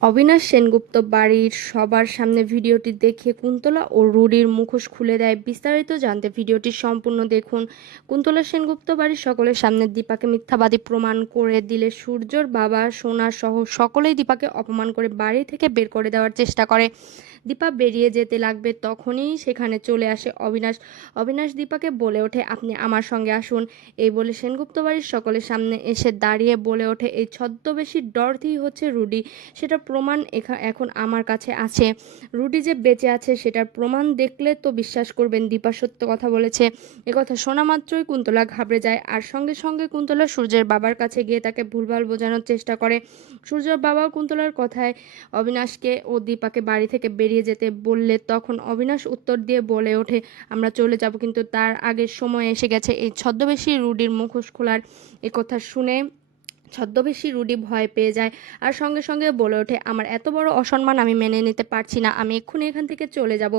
অবিনাশ সেনগুপ্ত বাড়ির সবার সামনে ভিডিওটি দেখে কুন্তলা ও রুডির মুখোশ খুলে দেয়। বিস্তারিত জানতে ভিডিওটি সম্পূর্ণ দেখুন। কুন্তলা সেনগুপ্ত বাড়ির সকলের সামনে দীপাকে মিথ্যাবাদী প্রমাণ করে দিলে সূর্যর বাবা, সোনা সহ সকলেই দীপাকে অপমান করে বাড়ি থেকে বের করে দেওয়ার চেষ্টা করে। দীপা বেরিয়ে যেতে লাগবে তখনই সেখানে চলে আসে অবিনাশ। অবিনাশ দীপাকে বলে ওঠে, আপনি আমার সঙ্গে আসুন। এই বলে সেনগুপ্ত বাড়ির সকলের সামনে এসে দাঁড়িয়ে বলে ওঠে, এই ছদ্মবেশী ডরথি হচ্ছে রুডি। সেটা প্রমাণ এখন আমার কাছে আছে। রুডি যে বেঁচে আছে সেটার প্রমাণ দেখলে তো বিশ্বাস করবেন দীপা সত্য কথা বলেছে। একথা শোনা মাত্রই কুন্তলা ঘাবড়ে যায়, আর সঙ্গে সঙ্গে কুন্তলা সূর্যের বাবার কাছে গিয়ে তাকে ভুলভাল বোঝানোর চেষ্টা করে। সূর্যের বাবাও কুন্তলার কথায় অবিনাশকে ও দীপাকে বাড়ি থেকে বেরিয়ে যেতে বললে তখন অবিনাশ উত্তর দিয়ে বলে ওঠে, আমরা চলে যাব, কিন্তু তার আগে সময় এসে গেছে এই ছদ্মবেশী রুডির মুখোশ খোলার। একথা শুনে ছদ্মবেশী রুডি ভয় পেয়ে যায় আর সঙ্গে সঙ্গে বলে ওঠে, আমার এত বড় অসম্মান আমি মেনে নিতে পারছি না, আমি এক্ষুনি এখান থেকে চলে যাব।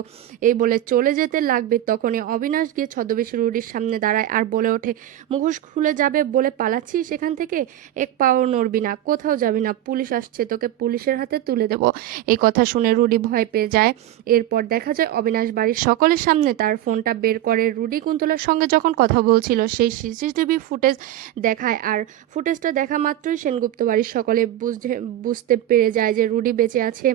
এই বলে চলে যেতে লাগবে তখনই অবিনাশ গিয়ে ছদ্মবেশী রুডির সামনে দাঁড়ায় আর বলে ওঠে, মুখোশ খুলে যাবে বলে পালাচ্ছিস সেখান থেকে? এক পাও নড়বি না, কোথাও যাবি না, পুলিশ আসছে, তোকে পুলিশের হাতে তুলে দেব। এই কথা শুনে রুডি ভয় পেয়ে যায়। এরপর দেখা যায় অবিনাশ বাড়ির সকলের সামনে তার ফোনটা বের করে রুডি কুন্তলার সঙ্গে যখন কথা বলছিল সেই সিসিটিভি ফুটেজ দেখায়, আর ফুটেজটা দেখা মাত্রই সেনগুপ্ত বাড়ির সকলে বুঝতে পেরে যায় যে রুডি বেঁচে আছে।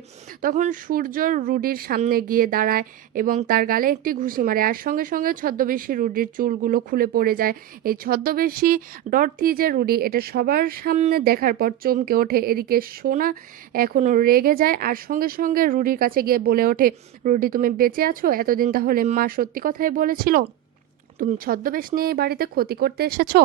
তখন সূর্য রুডির সামনে গিয়ে দাঁড়ায় এবং তার গালে একটি ঘুষি মারে, আর সঙ্গে সঙ্গে ছদ্মবেশী রুডির চুলগুলো খুলে পড়ে যায়। এই ছদ্মবেশী ডরথি যে রুডি, এটা সবার সামনে দেখার পর চমকে ওঠে। এদিকে সোনা এখনো রেগে যায় আর সঙ্গে সঙ্গে রুডির কাছে গিয়ে বলে ওঠে, রুডি তুমি বেঁচে আছো? এতদিন তাহলে মা সত্যি কথাই বলেছিল? তুমি ছদ্মবেশ নিয়ে এই বাড়িতে ক্ষতি করতে এসেছো?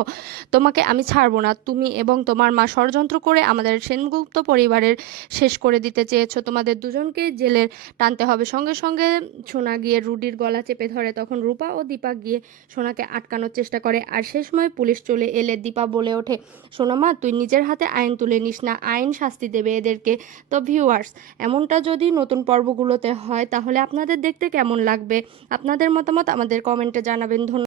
তোমাকে আমি ছাড়বো না। তুমি এবং তোমার মা ষড়যন্ত্র করে আমাদের সেনগুপ্ত পরিবারের শেষ করে দিতে চেয়েছো। তোমাদের দুজনকেই জেলের টানতে হবে। সঙ্গে সঙ্গে সোনা গিয়ে রুডির গলা চেপে ধরে। তখন রূপা ও দীপা গিয়ে সোনাকে আটকানোর চেষ্টা করে, আর সে সময় পুলিশ চলে এলে দীপা বলে ওঠে, সোনা মা, তুই নিজের হাতে আইন তুলে নিস না, আইন শাস্তি দেবে এদেরকে। তো ভিউয়ার্স, এমনটা যদি নতুন পর্বগুলোতে হয় তাহলে আপনাদের দেখতে কেমন লাগবে? আপনাদের মতামত আমাদের কমেন্টে জানাবেন। ধন্যবাদ।